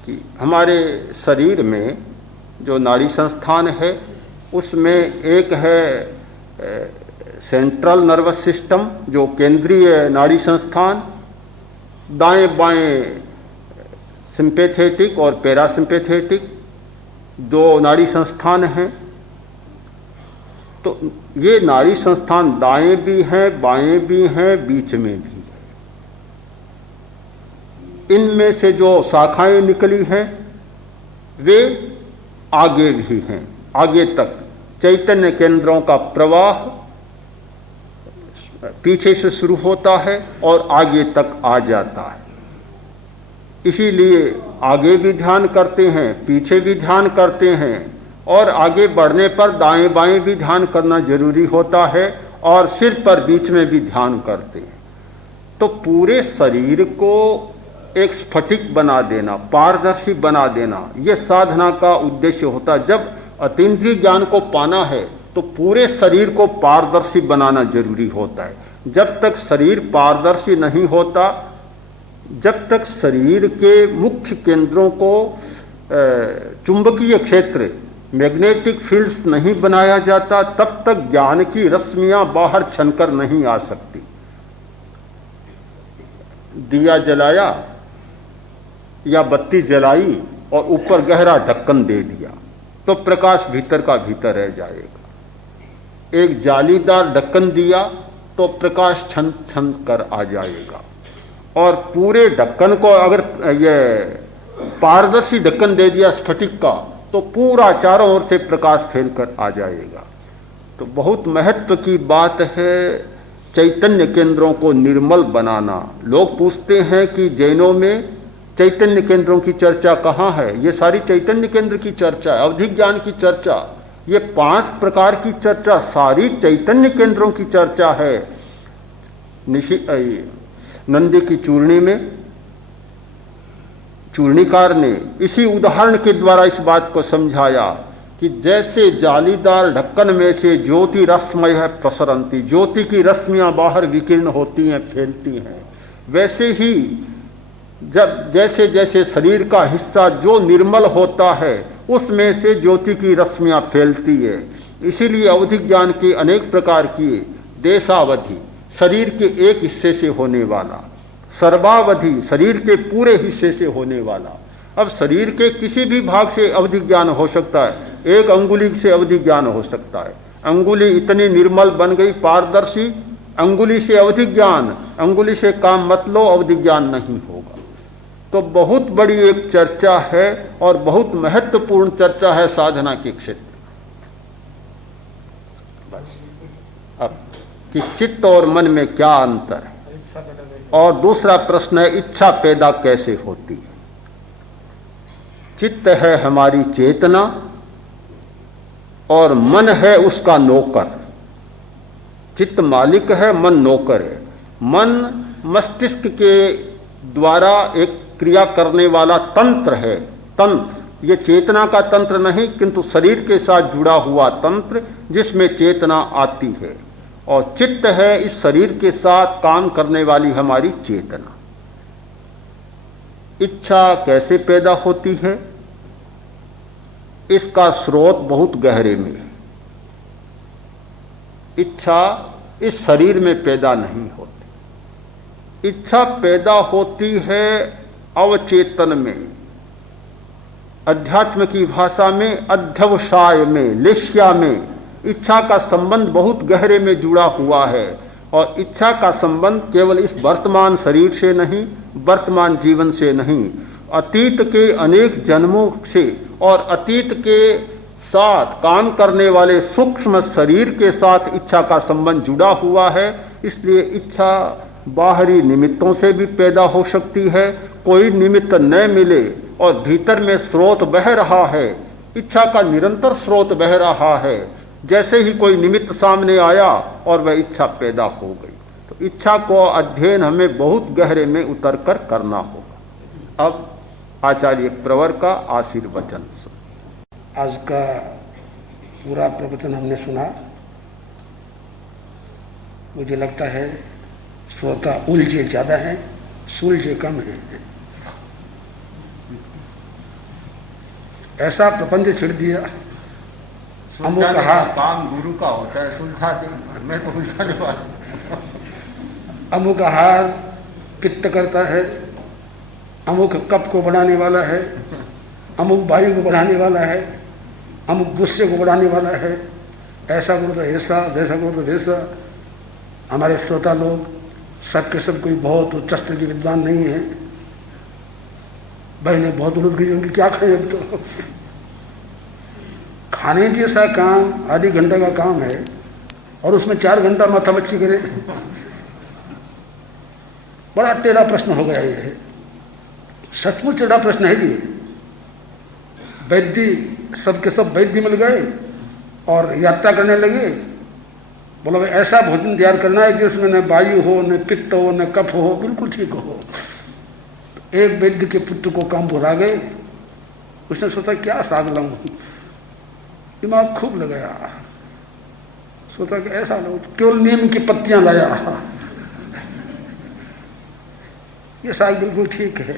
कि हमारे शरीर में जो नाड़ी संस्थान है उसमें एक है सेंट्रल नर्वस सिस्टम, जो केंद्रीय नाड़ी संस्थान, दाएं बाएं सिंपैथेटिक और पैरासिम्पैथेटिक दो नाड़ी संस्थान हैं। तो ये नाड़ी संस्थान दाएं भी हैं, बाएं भी हैं, बीच में भी है। इनमें से जो शाखाएं निकली हैं वे आगे भी हैं, आगे तक चैतन्य केंद्रों का प्रवाह पीछे से शुरू होता है और आगे तक आ जाता है। इसीलिए आगे भी ध्यान करते हैं, पीछे भी ध्यान करते हैं और आगे बढ़ने पर दाएं बाएं भी ध्यान करना जरूरी होता है और सिर पर बीच में भी ध्यान करते हैं। तो पूरे शरीर को एक स्फटिक बना देना, पारदर्शी बना देना, यह साधना का उद्देश्य होता है। जब अतीन्द्रिय ज्ञान को पाना है तो पूरे शरीर को पारदर्शी बनाना जरूरी होता है। जब तक शरीर पारदर्शी नहीं होता, जब तक शरीर के मुख्य केंद्रों को चुंबकीय क्षेत्र, मैग्नेटिक फील्ड्स नहीं बनाया जाता, तब तक ज्ञान की रश्मियां बाहर छनकर नहीं आ सकती। दिया जलाया या बत्ती जलाई और ऊपर गहरा ढक्कन दे दिया तो प्रकाश भीतर का भीतर रह जाएगा। एक जालीदार ढक्कन दिया तो प्रकाश छन छन कर आ जाएगा। और पूरे ढक्कन को अगर ये पारदर्शी ढक्कन दे दिया स्फटिक का तो पूरा चारों ओर से प्रकाश फैलकर आ जाएगा। तो बहुत महत्व की बात है चैतन्य केंद्रों को निर्मल बनाना। लोग पूछते हैं कि जैनों में चैतन्य केंद्रों की चर्चा कहाँ है? ये सारी चैतन्य केंद्र की चर्चा है, अवधि ज्ञान की चर्चा, ये 5 प्रकार की चर्चा सारी चैतन्य केंद्रों की चर्चा है। नंदी की चूर्णी में चूर्णिकार ने इसी उदाहरण के द्वारा इस बात को समझाया कि जैसे जालीदार ढक्कन में से ज्योति रश्मय है प्रसरंती, ज्योति की रश्मियां बाहर विकीर्ण होती हैं, फैलती हैं, वैसे ही जब जैसे जैसे शरीर का हिस्सा जो निर्मल होता है उसमें से ज्योति की रश्मियां फैलती है। इसीलिए अवधि ज्ञान के अनेक प्रकार किए, देशावधि शरीर के एक हिस्से से होने वाला, सर्वावधि शरीर के पूरे हिस्से से होने वाला। अब शरीर के किसी भी भाग से अवधि ज्ञान हो सकता है, एक अंगुली से अवधि ज्ञान हो सकता है। अंगुली इतनी निर्मल बन गई पारदर्शी, अंगुली से अवधि ज्ञान, अंगुली से काम मत लो, अवधि ज्ञान नहीं होगा। तो बहुत बड़ी एक चर्चा है और बहुत महत्वपूर्ण चर्चा है साधना के क्षेत्र। बस अब कि चित्त और मन में क्या अंतर है। और दूसरा प्रश्न है इच्छा पैदा कैसे होती है। चित्त है हमारी चेतना और मन है उसका नौकर। चित्त मालिक है, मन नौकर है। मन मस्तिष्क के द्वारा एक क्रिया करने वाला तंत्र है। तंत्र ये चेतना का तंत्र नहीं किंतु शरीर के साथ जुड़ा हुआ तंत्र जिसमें चेतना आती है। और चित्त है इस शरीर के साथ काम करने वाली हमारी चेतना। इच्छा कैसे पैदा होती है? इसका स्रोत बहुत गहरे में है। इच्छा इस शरीर में पैदा नहीं होती। इच्छा पैदा होती है अवचेतन में, अध्यात्म की भाषा में अध्यवसाय में, लेश्या में। इच्छा का संबंध बहुत गहरे में जुड़ा हुआ है और इच्छा का संबंध केवल इस वर्तमान शरीर से नहीं, वर्तमान जीवन से नहीं, अतीत के अनेक जन्मों से और अतीत के साथ काम करने वाले सूक्ष्म शरीर के साथ इच्छा का संबंध जुड़ा हुआ है। इसलिए इच्छा बाहरी निमित्तों से भी पैदा हो सकती है। कोई निमित्त न मिले और भीतर में स्रोत बह रहा है, इच्छा का निरंतर स्रोत बह रहा है, जैसे ही कोई निमित्त सामने आया और वह इच्छा पैदा हो गई। तो इच्छा को अध्ययन हमें बहुत गहरे में उतरकर करना होगा। अब आचार्य प्रवर का आशीर्वचन। आज का पूरा प्रवचन हमने सुना। मुझे लगता है श्रोता उलझे ज्यादा हैं, सुलझे कम हैं। ऐसा प्रपंच छिड़ दिया। अमुक कहा काम गुरु का होता है, सुलझा दे, मैं तो उलझाने वाला। अमुक आहार पित्त करता है, अमुक कप को बढ़ाने वाला है, अमुक वायु को बढ़ाने वाला है, अमुक गुस्से को बढ़ाने वाला है, ऐसा करो तो ऐसा, वैसा करो तो वैसा। हमारे श्रोता लोग सबके सब कोई बहुत उच्च स्तर के विद्वान नहीं है। बहने बहुत उलझ गई होंगी, क्या खाएं अब तो। खाने जैसा काम आधी घंटे का काम है और उसमें 4 घंटा माथा मच्छी करे। बड़ा टेढ़ा प्रश्न हो गया ये। सचमुच टेढ़ा प्रश्न है ये। वैद्य सबके सब वैद्य मिल गए और यात्रा करने लगे। बोलो भाई ऐसा भोजन तैयार करना है जिसमें न वायु हो, न पित्त हो, न कफ हो, बिल्कुल ठीक हो। एक वैद्य के पुत्र को काम भुला गए। उसने सोचा क्या साग लाऊं, दिमाग खूब लगाया। सोचा कि ऐसा लो, केवल नीम की पत्तियां लाया। ये साग बिल्कुल ठीक है।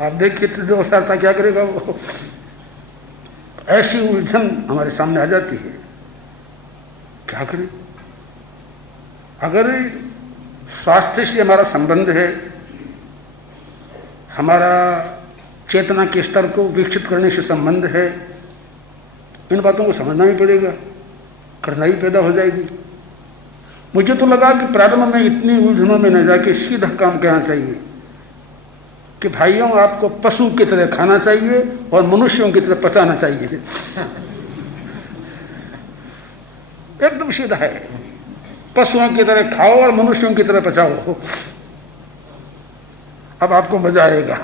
आप देखिए त्रिदोषारता क्या करेगा वो। ऐसी उलझन हमारे सामने आ जाती है, क्या करें। अगर स्वास्थ्य से हमारा संबंध है, हमारा चेतना के स्तर को विकसित करने से संबंध है, इन बातों को समझना ही पड़ेगा, कठिनाई पैदा हो जाएगी। मुझे तो लगा कि प्रारंभ में इतनी उलझनों में न जाके सीधा काम कहना चाहिए कि भाइयों आपको पशु की तरह खाना चाहिए और मनुष्यों की तरह पचाना चाहिए। एकदम सीधा है, पशुओं की तरह खाओ और मनुष्यों की तरह पचाओ। अब आपको मजा आएगा।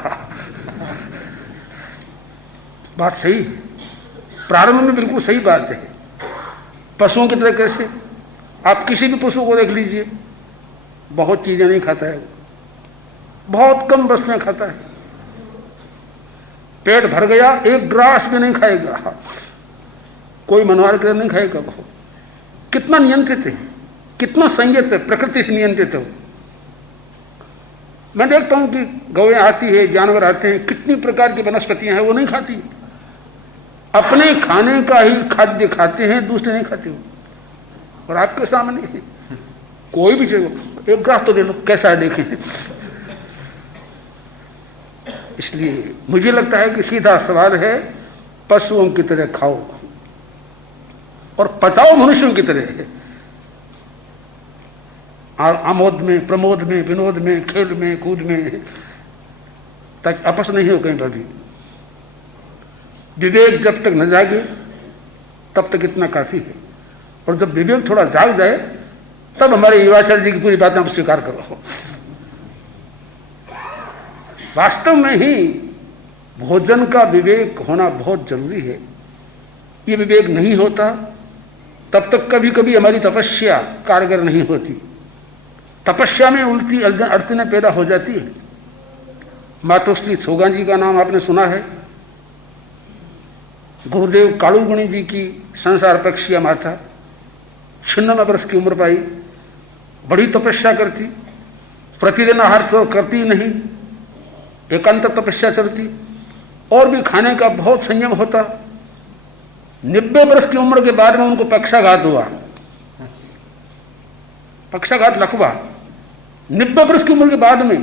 बात सही, प्रारंभ में बिल्कुल सही बात है। पशुओं की तरह कैसे? आप किसी भी पशु को देख लीजिए, बहुत चीजें नहीं खाता है, बहुत कम वस्तुएं खाता है। पेट भर गया, एक ग्रास भी नहीं खाएगा, कोई मनवार कर नहीं खाएगा। वो कितना नियंत्रित है, कितना संयत है, प्रकृति से नियंत्रित है। मैं देखता हूं कि गौएं आती है, जानवर आते हैं, कितनी प्रकार की वनस्पतियां हैं वो नहीं खाती। अपने खाने का ही खाद्य खाते हैं, दूसरे नहीं खाते हो। और आपके सामने कोई भी चीज, एक ग्रास तो दे लो, कैसा है देखें। इसलिए मुझे लगता है कि सीधा सवाल है, पशुओं की तरह खाओ और पचाओ मनुष्यों की तरह। और आमोद में, प्रमोद में, विनोद में, खेल में, कूद में, तक आपस नहीं हो कहीं कभी। विवेक जब तक न जागे तब तक इतना काफी है। और जब विवेक थोड़ा जाग जाए तब हमारे युवाचार्य जी की पूरी बातें आप स्वीकार करो। वास्तव में ही भोजन का विवेक होना बहुत जरूरी है। ये विवेक नहीं होता तब तक कभी कभी हमारी तपस्या कारगर नहीं होती। तपस्या में उल्टी अड़चनें पैदा हो जाती है। मातोश्री छोगा जी का नाम आपने सुना है। गुरुदेव कालूगुणी जी की संसार पक्षिया माता 96 वर्ष की उम्र पाई, बड़ी तपस्या करती, प्रतिदिन आहार तो करती नहीं, एकांत तपस्या चलती, और भी खाने का बहुत संयम होता। 90 वर्ष की उम्र के बाद में उनको पक्षाघात हुआ, पक्षाघात लकवा। 90 वर्ष की उम्र के बाद में,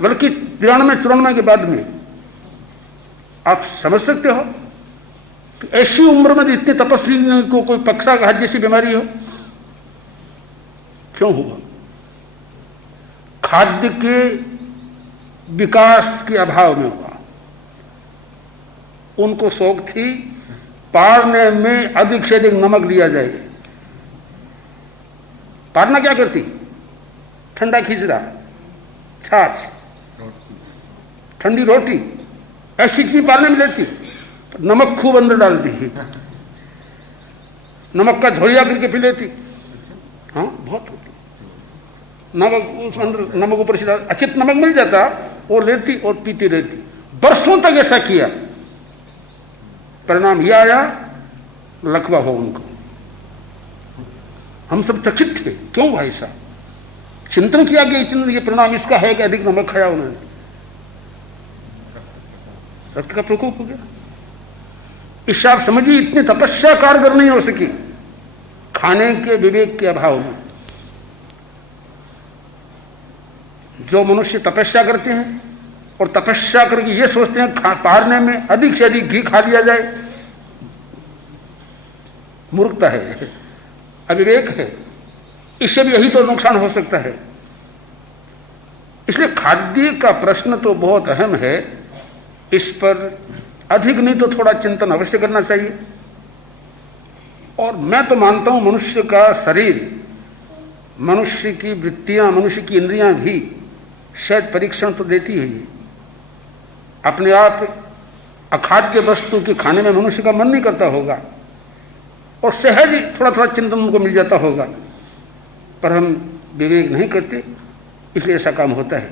बल्कि 93-94 के बाद में। आप समझ सकते हो कि ऐसी उम्र में इतने तपस्वी को कोई पक्षाघात जैसी बीमारी हो, क्यों हुआ? खाद्य के विकास के अभाव में हुआ। उनको शौक थी पारने में अधिक से अधिक नमक लिया जाए। पारना क्या करती? ठंडा खिचड़ा, छाछ, ठंडी रोटी, ऐसी चीज पारने में लेती, नमक खूब अंदर डालती, नमक का झोलिया करके पी लेती। हाँ बहुत होती। नमक उस अंदर नमक ऊपर से अचित नमक मिल जाता, वो लेती और पीती रहती, बरसों तक ऐसा किया, परिणाम यह आया लकवा हो उनको। हम सब चकित थे, क्यों भाई साहब? चिंतन किया कि चिंतन ये परिणाम इसका है कि अधिक नमक खाया उन्होंने, रक्त का प्रकोप हो गया। इससे आप समझिए इतनी तपस्या कारगर नहीं हो सकी खाने के विवेक के अभाव में। जो मनुष्य तपस्या करते हैं और तपस्या करके ये सोचते हैं पारने में अधिक से अधिक घी खा लिया जाए, मूर्खता है, अविवेक है। इससे भी यही तो नुकसान हो सकता है। इसलिए खाद्य का प्रश्न तो बहुत अहम है, इस पर अधिक नहीं तो थोड़ा चिंतन अवश्य करना चाहिए। और मैं तो मानता हूं मनुष्य का शरीर, मनुष्य की वृत्तियां, मनुष्य की इंद्रियां भी शायद परीक्षण तो देती है। अपने आप अखाद्य वस्तु के खाने में मनुष्य का मन नहीं करता होगा और सहज थोड़ा थोड़ा चिंतन उनको मिल जाता होगा, पर हम विवेक नहीं करते, इसलिए ऐसा काम होता है।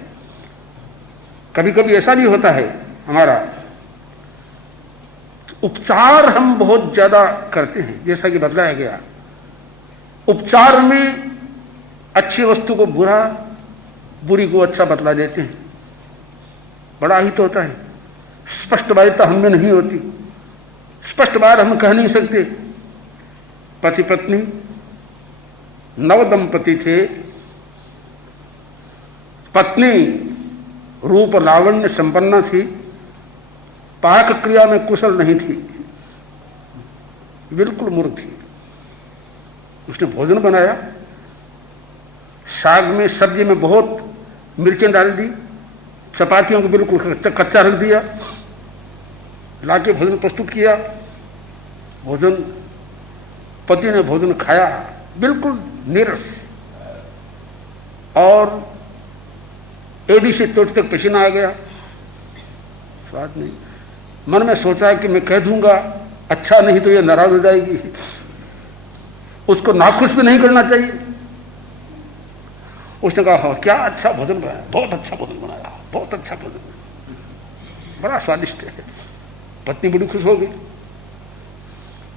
कभी कभी ऐसा भी होता है हमारा उपचार हम बहुत ज्यादा करते हैं, जैसा कि बतलाया गया। उपचार में अच्छी वस्तु को बुरा, बुरी को अच्छा बतला देते हैं। बड़ा हित होता है। स्पष्ट बात हम में नहीं होती, स्पष्ट बात हम कह नहीं सकते। पति पत्नी नव दंपति थे, पत्नी रूप लावण्य संपन्न थी, पाक क्रिया में कुशल नहीं थी, बिल्कुल मूर्ख थी। उसने भोजन बनाया, साग में सब्जी में बहुत मिर्चें डाल दी, चपातियों को बिल्कुल कच्चा रख दिया, लाके भोजन प्रस्तुत किया। भोजन, पति ने भोजन खाया बिल्कुल नीरस, और एड़ी से चोट तक पसीना आ गया, स्वाद नहीं। मन में सोचा कि मैं कह दूंगा अच्छा, नहीं तो ये नाराज हो जाएगी, उसको नाखुश भी नहीं करना चाहिए। उसने कहा हाँ, क्या अच्छा भोजन बनाया, बहुत अच्छा भोजन बनाया, बहुत अच्छा भोजन, बड़ा स्वादिष्ट है। पत्नी बड़ी खुश हो गई।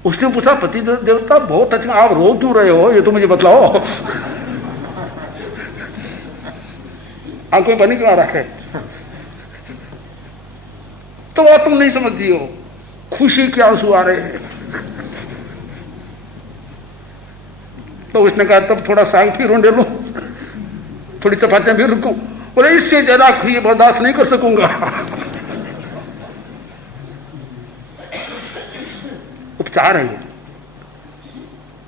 उसने पूछा पति देवता बहुत अच्छा, आप रो क्यों रहे हो, ये तो मुझे बतलाओ। आंखों में पानी क्यों आ रहा है? तो वह तुम नहीं समझती हो, खुशी के आंसू आ रहे हैं। तो उसने कहा तब थोड़ा साग फिर ढूंढे लो, थोड़ी चपातियां भी रुकूं, बोले इससे ज्यादा खुशी बर्दाश्त नहीं कर सकूंगा। उपचार है।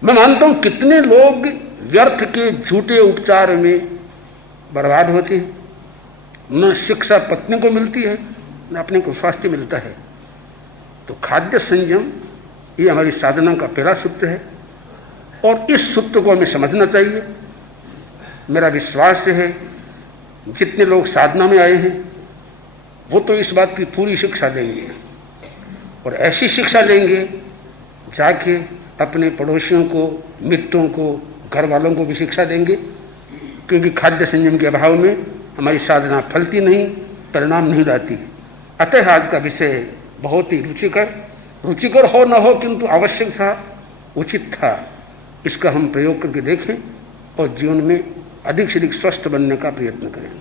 मैं मानता हूं कितने लोग व्यर्थ के झूठे उपचार में बर्बाद होते हैं। न शिक्षा पत्नी को मिलती है, न अपने को स्वास्थ्य मिलता है। तो खाद्य संयम ये हमारी साधना का पहला सूत्र है, और इस सूत्र को हमें समझना चाहिए। मेरा विश्वास है जितने लोग साधना में आए हैं वो तो इस बात की पूरी शिक्षा देंगे, और ऐसी शिक्षा लेंगे जाके अपने पड़ोसियों को, मित्रों को, घर वालों को भी शिक्षा देंगे। क्योंकि खाद्य संयम के अभाव में हमारी साधना फलती नहीं, परिणाम नहीं लाती। अतः आज का विषय बहुत ही रुचिकर हो न हो, किंतु आवश्यक था, उचित था। इसका हम प्रयोग करके देखें और जीवन में अधिक से अधिक स्वस्थ बनने का प्रयत्न करें।